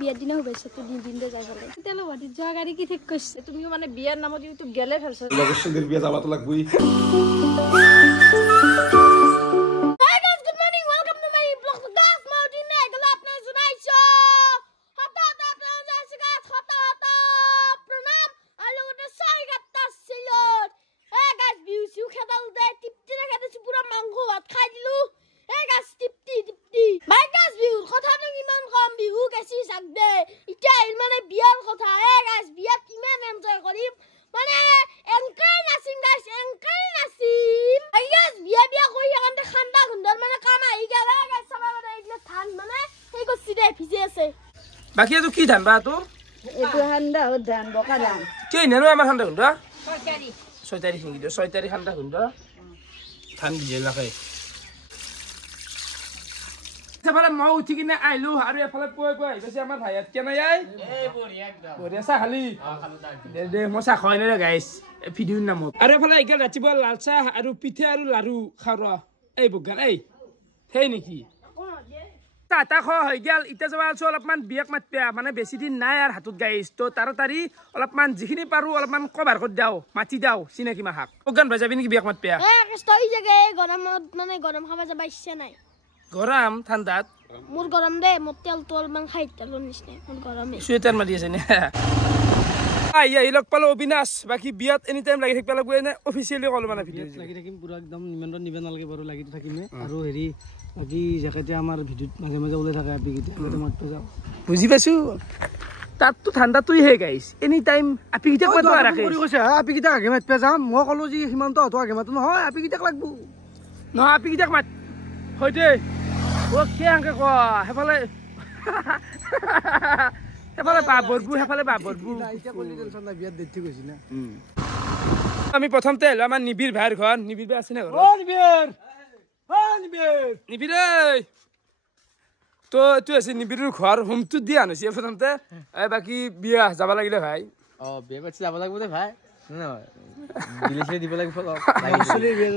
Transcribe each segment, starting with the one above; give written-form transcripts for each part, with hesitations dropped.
বিয়াৰ দিনা শুভেচ্ছা তো দিন দে যাই ফেলে তেল বাটি যোৱা গাড়ী কি ঠিক কৈছে তুমিও মানে বিয়াৰ নামত ইউটিউব গেলে ফেলছ লগৰ বিয়া যাবাতো লাগবই বাকি তো কি ধান বা তো এটো হান্দা ও ধান বকা ধান কে নেনো আমার ঠান্ডা হুন্ডা 6 তারিখ নিকি 6 তারিখ ঠান্ডা হুন্ডা ধান দিয়ে লাগাই সেফালে মই উঠি কিনে আইলো আৰু এফালে পই আইছে আমাৰ ভাইয়াত কেনে আই এই বঢ়িয়া একদম বঢ়িয়া চা খালি দে মছা খয় নে গাইস ভিডিওৰ নামত আৰু এফালে একেল ৰাতিপুৱা লাল চাহ আৰু পিঠা আৰু লাৰু খাৰা এই বগাল এই হেই নেকি তা খ হৈ গেল ইটা যাবা আছো অলপমান বিয়াক মাতপা মানে বেছি দিন নাই আর হাতত গাইছ তো তাড়াতাড়ি অলপমান যিখিনি পাৰো অলপমান কভাৰ কৰি দাও মাটি দাও চিনাকি মাহাক গান বাজাবি নেকি বিয়াক মাতপা ষ্টই জাগে গৰমত মানে গৰম খাবা যাবা ইচ্ছা নাই গৰম ঠাণ্ডাত মোৰ গৰম দে মোৰ তেল তোল মান খাই তেলৰ নিচিনা মোৰ গৰমে সুৱেটাৰ মাৰি আছে নে এই লগ পালো অবিনাশ বাকি বিয়াত এনি টাইম লাগি থাকিব লাগব এনে অফিচিয়েলি কল মানে ভিডিও লাগি থাকিম পুৰা একদম নিমন্ত্ৰণ নিবে নালাগে বাৰু লাগি থাকিমে আৰু হেৰি বাকি জাকেতে আমাৰ ভিডিওত মাজে মাজে ওলাই থাকে আপিকিতে মাততে যাও বুজি পাইছো তাত তো ঠাণ্ডা তুই হে গাইছ এনি টাইম আপিকিতে কত ৰাখে কৰি কৈছে আপিকিতে আগে মাতপে যাম মই কলো যি হিমান্ত হতো আগে মাতো নহয় আপিকিতে লাগবো ন আপিকিতে মাত হয়তে ও কে আংকে ক হেফালে হেফালে বাবৰবু হেফালে বাবৰবু এতিয়া কলি টেনচন নাই বিয়াত দেখি গৈছি না আমি প্ৰথমতে এলো আমাৰ নিবিৰ ভাইৰ ঘৰ নিবিৰ ভাই আছে না ঘৰ ও নিবিৰ নিবিৰ তো তুই আছে নিবিৰৰ ঘৰ হোমটো দিয়া নছে প্ৰথমতে বাকি বিয়া যাব লাগিলে ভাই বিয়া পাতি যাব লাগিব দে ভাই বিলে দিব লাগিব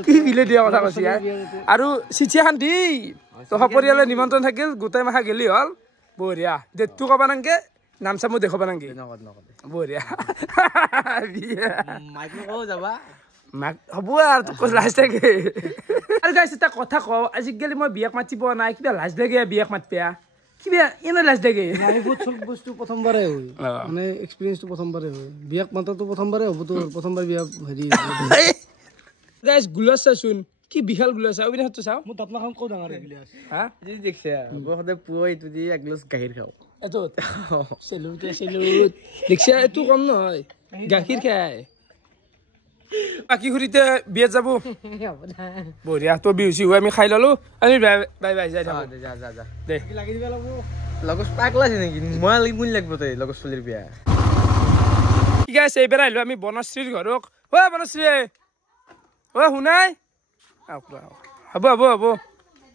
কি বিলে দিয়া কথা কৈছি আৰু চিঠি এখন দি তো সপৰিয়ালে নিমন্ত্ৰণ থাকিল গোটাই মাখা গেলি হল বঢ়িয়া ডেটটো কবা নাংকে নাম চামো দেখবা নাংকে বঢ়িয়া মাইক নকও যাবা মাক হব আৰু তো লাজ থাকে আৰু গাইছ এটা কথা কওঁ আজিকালি মই বিয়াক মাতিব নাই কিবা লাজ লাগে বিয়াক মাতপা কিবা এনে লাজ লাগে বহুত চব বস্তু প্ৰথমবাৰে হয় মানে এক্সপেৰিয়েন্সটো প্ৰথমবাৰে হয় বিয়াক মাতাটো প্ৰথমবাৰে হ'ব তো প্ৰথমবাৰ বিয়া হেৰি গাইছ গুলাছ চাচোন কি বিশাল গুলাছ অবিনাশটো চাও মোৰ তাপনাখন কও ডাঙৰ গিলাছ হা যি দেখছে মই সদায় পুৱাই ইটো দি এক গ্লাছ গাখীৰ খাওঁ এটো চেলুট দেখছে এটো কম নহয় গাখীৰ খায় বাকি ঘুরিতে বিয়ে যাব বঢ়িয়া তো বিহুচি হৈ আমি খাই ললো আমি বাই বাই যাই থাকো যা দে লাগি দিবা লাগবো লগৰ পাগলা আছে নেকি মই লাগি লাগব তই লগৰ চলিৰ বিয়া ঠিক আছে এইবাৰ আহিলো আমি বনশ্ৰীৰ ঘৰক ও বনশ্ৰী ও শুনাই হ'ব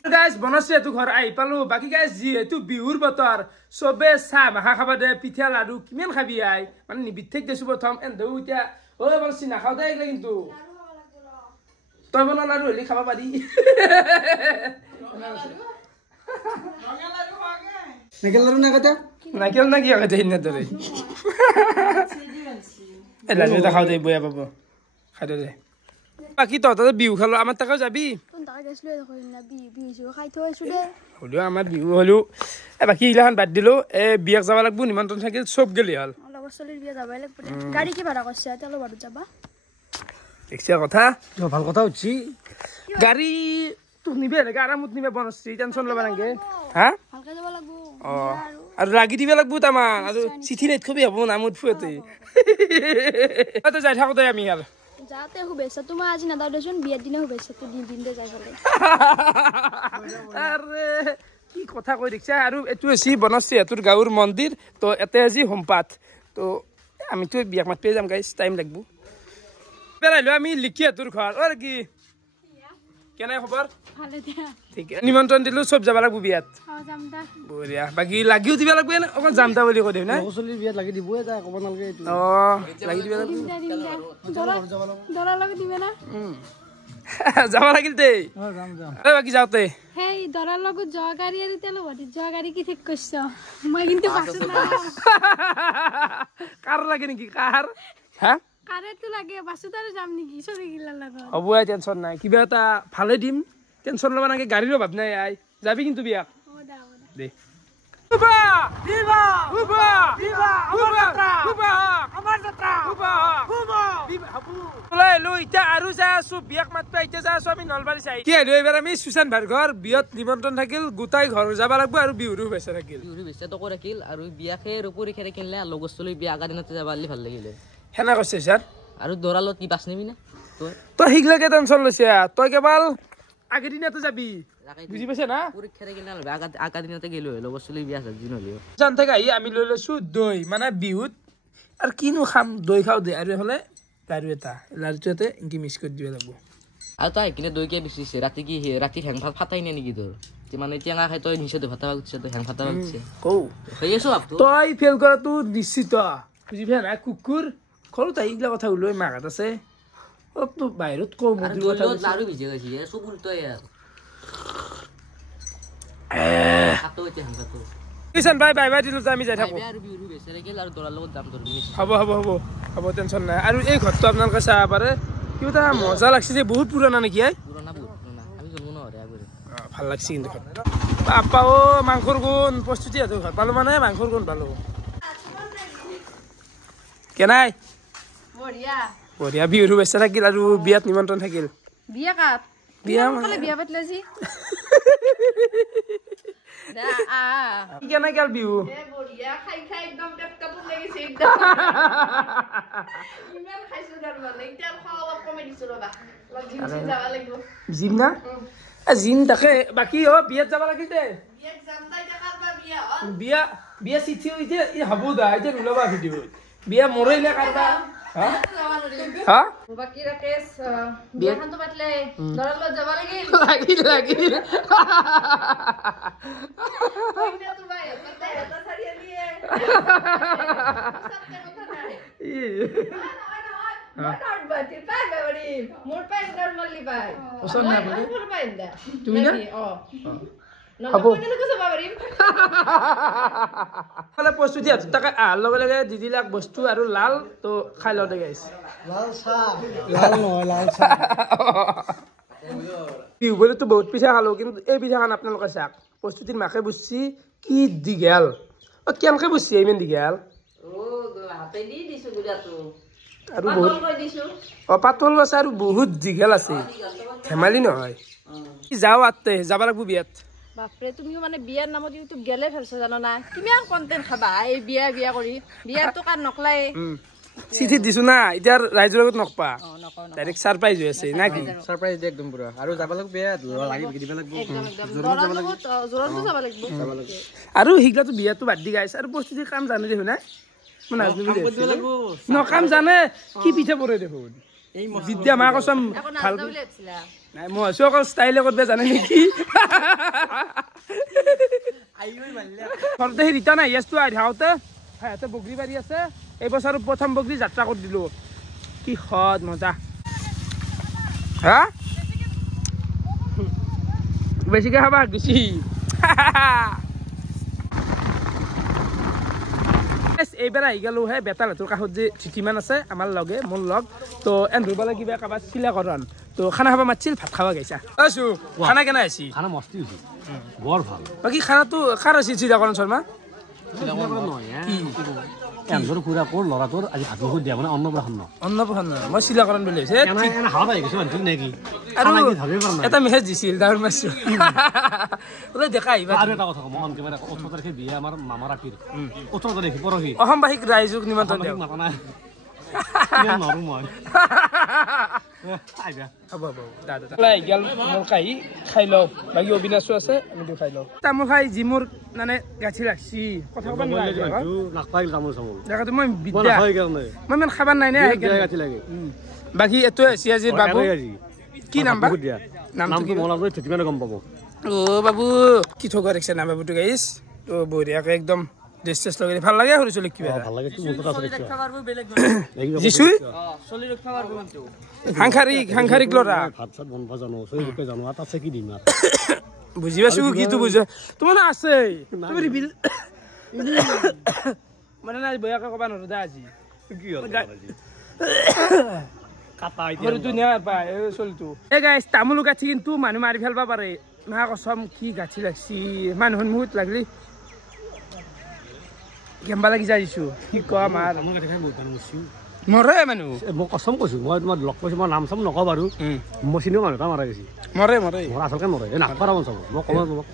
গাইজ বনশ্ৰী এটো ঘৰ আহি পালো বাকি গাইজ যিহেতু বিহুৰ বতৰ চবে চাহ মাখা খাবা দে পিঠা লাডু কিমান খাবি আই মানে নিবিঠেক দেছো প্ৰথম এন্দৌ এতিয়া ও বনশ্ৰী নাখাও দে এইগিলা কিন্তু তই বনোৱা লাডু হলি খাবা পাৰি নাকেল লাৰু নাকাতে নাকেল না কি আগতে হিনে দৰে এই লাডু এটা খাও দে বয়া পাব খাই দে বাকি তহঁতে বিহু খালো আমাৰ তাকেও যাবি হলেও আমাৰ বিহু হলেও বাকী এইগিলাখান বাদ দিলো বিয়াক যাব লাগবো নিমন্ত্ৰণ থাকিল চব গেলি হল গাড়ী কি ভাড়া কৰিছে তেলৰ ভাড়াত যাবা দেখছি কথা ভাল কথা হচ্ছি গাড়ী তোক নিবে লাগে আৰামত নিবে বনশ্ৰী টেনচন ল'বা নাগে হা ভালকে যাব লাগবো আৰু লাগি দিব লাগবো তামান আৰু চিঠি লেট খবি হ'ব নামত ফুৱেতে তই যাই থাকো দে আমি আৰু যাতে শুভেচ্ছা তোমাৰ আজি নাদাও দেচোন বিয়াৰ দিনা শুভেচ্ছা তো দিন দে যাই ফেলে আৰে কি কথা কৈ দেখছা আৰু এইটো আছে বনশ্ৰী এটোৰ গাঁৱৰ মন্দিৰ তো এতে আজি হোমপাত তো আমিতো বিয়াক মাত পেয়ে যাম গাইছ টাইম লাগবো পেৰাইলো আমি লিখি এটোৰ ঘৰ অ কি কেনে খবৰ ভালে দিয়া ঠিক আছে নিমন্ত্ৰণ দিলো চব যাব লাগবো বিয়াত যাম দা বঢ়িয়া বাকি লাগিও দিব লাগবো এনে অকল যাম দা বুলি কৈ দিও না চলিৰ বিয়াত লাগি দিবই যায় ক'ব নালাগে এইটো লাগি দিব লাগবো দৰা লগত দিবে না যাব লাগিল তে যাম যাম বাকী যাওঁতে সেই দৰাৰ লগত যোৱা গাড়ী আৰু তেল ভৰি যোৱা গাড়ী কি ঠিক কৈছ মই কিন্তু বাছত না কাৰ লাগে নেকি কাৰ হা কাৰেটো লাগে বাছত আৰু যাম নেকি চবে গিলাৰ লগত হ'ব টেনশ্যন নাই কিবা এটা ভালে দিম টেনশ্যন ল'ব নালাগে গাড়ীৰো ভাৱ নাই আই যাবি কিন্তু বিয়াক দে আৰু যাই আছো বিয়াক মাত্ৰ এতিয়া যাই আছো আমি নলবাৰী চাই কি আহিলো এইবাৰ আমি সুশান্ত ভাৰ্গৰ বিয়াত নিমন্ত্ৰণ থাকিল গোটাই ঘৰ যাব লাগিব আৰু বিহুৰো বেচা থাকিল বিহুৰ বিশ্বাসটো ৰাখিল আৰু বিয়াকে ৰূপৰি খেৰে কিনিলে লগৰ চলি বিয়া আগা দিনতে যাব ভাল লাগিলে সেনা কৈছে ছাৰ আৰু দৰালত কি পাছ নিবি না তই শিকলাকে টেনশ্যন লৈছে তই কেৱল আগৰ দিনতে যাবি বুজি পাইছে না পৰীক্ষা কিনে আগা দিনতে গেলো লগৰ চলি বিয়া যি নহ'লেও জান থেকে আহি আমি লৈ লৈছো দৈ মানে বিহুত আৰু কিনো খাম দৈ খাওঁ দে আৰু এইফালে লাৰু এটা লাৰুটোতে এনেকৈ মিক্স কৰি দিব লাগিব আৰু তই কিনে দৈ কিয় বিচাৰিছে ৰাতি হেং ভাত ফাটাই নে নেকি তোৰ মানে টেঙা খাই তই নিচে ভাতাব খুজিছ তই হেং ভাতাব খুজিছে কৌ হৈ আছো ভাবটো তই ফেল কৰাটো নিশ্চিত বুজি পাই নাই কুকুৰ সৰু তাই এইগিলা কথা ওলাই মাঘাত আছে অলপতো বাহিৰত কওঁ মধুৰ কথা লাৰু ভিজে গৈছে চব উল্টাই কিষাণ ভাই বাই বাই দিলো আমি যাই থাকোঁ আৰু বিহুৰ বেচাৰে গেল আৰু দৰাৰ লগত যাম তোৰ হ'ব টেনশ্যন নাই আৰু এই ঘৰটো আপোনালোকে চাব পাৰে কিবা এটা মজা লাগছে যে বহুত পুৰণা নেকি পুৰণা আমি জন্ম নহৰে আগৰে ভাল লাগছে কিন্তু বাপ্পা অ মাংসৰ গুণ প্ৰস্তুতি ঘৰ পালোঁ মানে মাংসৰ গুণ পালোঁ কেনাই বঢ়িয়া বিহুৰো বেচা থাকিল আৰু বিয়াত নিমন্ত্ৰণ থাকিল বিয়া কাত বিয়া বিয়া পাতিলে যি কেনে গেল বিহু জিম না জিম তাকে বাকী বিয়াত যাব লাগিল দে বিয়া বিয়া চিঠি হ'ব দা এতিয়া নোলাবা ভিডিঅ'ত বিয়া মৰিলে কাৰোবা বাকী ৰাকেশ বিয়াখনটো পাতিলে দৰাৰ লগত যাব লাগিল লাগিল তুমি না প্ৰস্তুতি তাকে আহাৰ লগে লগে দি দিলাক বস্তু আৰু লাল তো খাই লওঁতে গাইছে বিহু বুলিতো বহুত পিঠা খালোঁ কিন্তু এই পিঠাখন আপোনালোকে চাওক প্ৰস্তুতিৰ মাকে বুজছি কি দীঘল কেনেকৈ বুজছি ইমান দীঘল আৰু বহুত পাতল আছে আৰু বহুত দীঘল আছে ধেমালি নহয় যাওঁ আতে যাব লাগিব বিয়াত বাপৰে তুমিও মানে বিয়াৰ নামত ইউটিউব গেলে ভালছে জানো না কিমান কণ্টেণ্ট খাবা এই বিয়া কৰি বিয়াতো কাৰ নকলাই চিঠি দিছো না এতিয়া ৰাইজৰ লগত নকপা ডাইৰেক্ট ছাৰপ্ৰাইজ হৈ আছে না কি সাৰপ্ৰাইজ দে একদম পুৰা আৰু যাব লাগিব বিয়াত লাগি দিব লাগিব আৰু শিকলাটো বিয়াতো বাদ দি গাইছে আৰু প্ৰস্তুতিৰ কাম জানে দেখোন নাই মই নাজানো ন কাম জানে কি পিঠা পৰে দেখোন বিদ্যা মা কচম ভাল নাই মই আছো অকল ষ্টাইলে কৰিব জানে নেকি ঘৰতে সেই ৰিটাৰ্ণ আহি আছো আহি থাকোঁতে ভাইহঁতে বগৰী বাৰী আছে এই বছৰ প্ৰথম বগৰী যাত্ৰা কৰি দিলোঁ কি সদ মজা হা বেছিকৈ খাবা গুচি এইবাৰ আহি গ'লো হে বেতালহাটৰ কাষত যে চিঠিমান আছে আমাৰ লগে মোৰ লগ তো এন ধৰিবলৈ কিবা কাৰোবাৰ চিলাকৰণ তো খানা খাব মাতিছিল ভাত খাব গাইছা আছো খানা কেনে আহিছি খানা মস্তি হৈছে বৰ ভাল বাকী খানাটো কাৰ আছিল চিলাকৰণ শৰ্মা এনজৰ খুৰা কোৰ ল'ৰাটোৰ আজি ভাত মুখত দিয়া মানে অন্নপ্ৰসন্ন মই চিলাকৰণ বুলি ভাবিছে নেকি আৰু এটা মেছেজ দিছিল তাৰ মাছো বোলে দেখা আহিবা আৰু এটা কথা কওঁ মই অনকেবাৰে 18 তাৰিখে বিয়া আমাৰ মামাৰ আপিৰ 18 তাৰিখে পৰহি অসমবাসীক ৰাইজক নিমন্ত্ৰণ দিয়ক মাতা নাই নৰো মই হ'ব দাদা মোৰ কাহি খাই লওঁ বাকী অবিনাশো আছে আমিতো খাই লওঁ তামোল খাই যি মোৰ মানে গাঠি লাগছি কথা ক'ব নোৱাৰি জেগাটো মই বিদ্যা মই ইমান খাবাৰ নাই নে বাকী এইটোৱে হৈছে আজি বাবু কি নাম বা নামটো গম পাব অ' বাবু কি ঠগা দেখিছে না বাবুটো গাইছ তো বঢ়িয়াকৈ একদম ড্ৰেছ চেছ লগাই ভাল লাগে সৰু চলিক কিবা ভাল লাগে তোৰ মনত আছে যিছু সাংসাৰিক ল'ৰা ভাত চাত বনবা জানো চলি ৰূপে জানো তাত আছে কি দিম বুজি পাইছো কিটো বুজ তোমাৰ আছে তুমি ৰিবিল মানে নাই বয়াকে ক'বা নোৱাৰো দা আজি কি হ'ল কাটা সৰু ধুনীয়া পায় চলিটো এই গাইছ তামোল গাঠি কিন্তু মানুহ মাৰি ফেলবা পাৰে মা কচম কি গাঠি লাগছি মানুহৰ মুহূৰ্ত লাগলি কেম্বা লাগি যাইছো কি কোৱা মাৰ আমাৰ কাটি খাই বহুত মানুহ মৰছি মৰে মানুহ মই কচম কৈছো মই তোমাৰ লগ কৈছো মই নাম চাম নকওঁ বাৰু মই চিনিও মানুহ এটা মাৰা গৈছি মৰে মোৰ আচলকে মৰে এই নাকপাৰা চাব মই কম তোমাক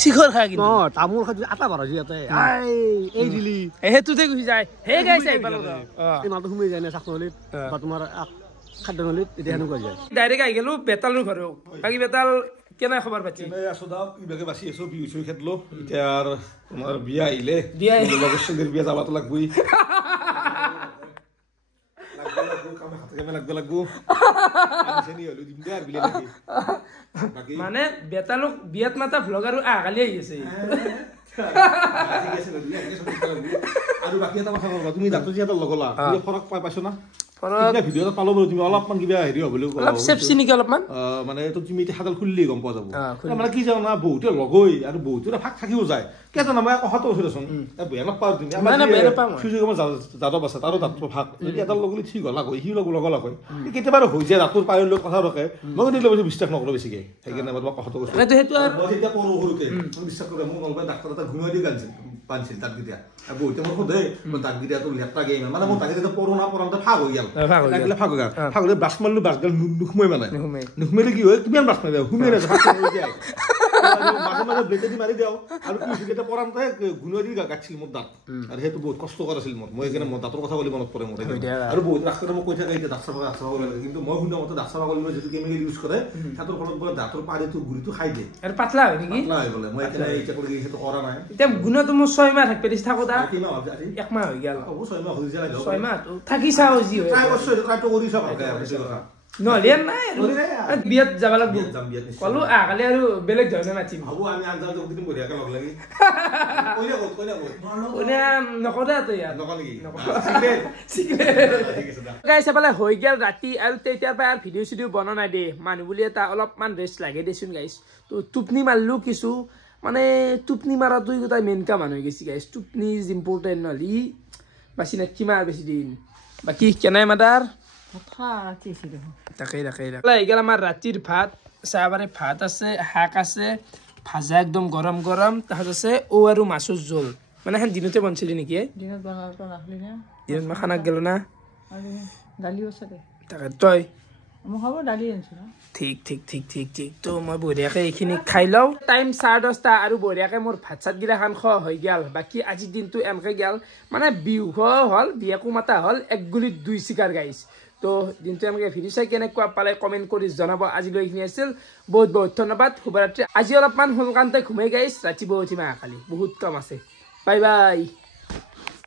শিখৰ খাই কিন্তু তামোল খাই আটা বাৰ ইয়াতে এই দিলি সেইটোতে গুচি যায় হে গাইছে এই মালটো সোমাই যায় নে চাকনলিত বা তোমাৰ খাদ্য নলিত এতিয়া সেনেকুৱা যায় ডাইৰেক্ট আহি গেলো বেতালৰ ঘৰক বাকী বেতাল কেনে খবৰ পাতি আছো দাওক ইভাগে বাচি আছো বিহু চুই খেদলো এতিয়া আৰু তোমাৰ বিয়া আহিলে বিয়া লগৰ চলিৰ বিয়া যাবাতো লাগবই মানে বেতালক বিয়াত মাতা ভ্লগ আৰু আহাকালি আহি আছে আৰু বাকী এটা কথা কবা তুমি ডাক্তৰ যি এটা লগলা তুমি ফৰক পাইছো না ফৰক ভিডিঅ' এটা পালো তুমি অলপমান কিবা হেৰি হ'ব বুলি অলপ চেপচি নেকি অলপমান মানে এইটো তুমি এতিয়া হাতাল খুলিলে গম পোৱা যাব মানে কি জানা বহুতে লগই আৰু বহুতে ভাগ থাকিও যায় কেইজন আমাৰ কথাটো কৈছো দেচোন বেয়া নাপাওঁ তুমি সুযোগ আমাৰ যাদৱ আছে তাৰো দাঁতৰ ভাগ যদি এডাল লগলি ঠিক হ'ল আকৌ সি লগলা হয় কেতিয়াবা হৈ যায় দাঁতৰ পায়ৰ লগত কথা ৰখে মই কিন্তু বিশ্বাস নকৰোঁ বেছিকে সেইকাৰণে মই তোমাক কথাটো কৈছো মই যেতিয়া পঢ়ো সৰুতে বিশ্বাস কৰে মোক নলবাৰী ডাক্তৰ এটা ঘূৰাই দি গানছিল পানছিল দাঁতকেইটা বহুতে মোৰ সোধে মই দাঁতকেইটাটো লেপটা গেই মানে মোৰ দাঁতকেইটা পৰোতে ফাগ হৈ গ'ল ফাগ হৈ ব্ৰাছ মাৰিলো ব্ৰাছডাল নুসুমাই মানে নুসুমাইলে কি হয় কিমান ব্ৰাছ মাৰি সুমাই নাযায় মাজে মাজে ব্লেডেদি মাৰি দিওঁ আৰু কি এতিয়া পৰান্তে ঘূৰাই দি গাঁঠিছিল মোৰ দাঁত আৰু সেইটো বহুত কষ্টকৰ আছিল মোৰ মই সেইকাৰণে মোৰ দাঁতৰ কথা বুলি মনত পৰে মোৰ আৰু বহুত ৰাস্তাতে মই কৈ থাকে এতিয়া দাঁত চাব লাগে কিন্তু মই শুনা মতে দাঁত চাব গ'লে যিটো কেমিকেল ইউজ কৰে সিহঁতৰ ফলত বোলে দাঁতৰ পাৰিটো গুৰিটো খাই দিয়ে আৰু পাতলা হয় নেকি পাতলা হৈ গ'লে মই এতিয়া কৰি সেইটো কৰা নাই এতিয়া গুণটো মোৰ 6 মাহ থাকবে দিছ থাকো দা কিমান ভাবছি আজি 1 মাহ হৈ গেল 6 মাহ হৈ যায় 6 মাহ থাকি চাও যি হয় ট্ৰাই কৰছো ট্ৰাইটো কৰি চাব কথা নহ'লে নাই বিয়াত যাব লাগিব যাম বিয়াত কলো আহাকালি আৰু বেলেগ ধৰণে নাচিম হ'ব আমি আনজাল দিম বঢ়িয়াকে লগ লাগি কইনা নকৰে তো ইয়াত নকল নেকি গাইছ এফালে হৈ গেল ৰাতি আৰু তেতিয়াৰ পৰা আৰু ভিডিঅ' চিডিঅ' বনোৱা নাই দে মানুহ বুলি এটা অলপমান ৰেষ্ট লাগে দেচোন গাইছ তো টোপনি মাৰিলো কিছু মানে টোপনি মাৰাটো গোটাই মেইন কাম হৈ গৈছে গাইছ টোপনি ইজ ইম্পৰ্টেণ্ট নহ'লে বাচি নাথকিমা আৰু বেছি দিন বাকী কেনাই মাদাৰ তাকেই আহি গেল আমাৰ ৰাতিৰ ভাত চাহবাৰে ভাত আছে শাক আছে ভাজা একদম গৰম গৰম তাৰপিছত আছে আৰু মাছৰ জোল মানে এখন দিনতে বনছিলি নেকি দিনত বনাব নাখলি না দিনত মই খানাক গেলো না আৰু দালিও চাগে তাকে তই মই খাব দালি আনিছো না ঠিক তো মই বঢ়িয়াকে এইখিনি খাই লওঁ টাইম 10:30 আৰু বঢ়িয়াকে মোৰ ভাত চাত গিলাখান খোৱা হৈ গেল বাকী আজিৰ দিনটো এনেকৈ গেল মানে বিহু খোৱা হ'ল বিয়াকো মাতা হ'ল এক গুলিত 2 চিকাৰ গাইছ তো দিনটো এনেকৈ ভিডিঅ' চাই কেনেকুৱা পালে কমেণ্ট কৰি জনাব আজিলৈ এইখিনি আছিল বহুত ধন্যবাদ শুভৰাত্ৰি আজি অলপমান সোনকালতে ঘুমাই গাইছ ৰাতিপুৱা উঠিম কালি বহুত কাম আছে বাই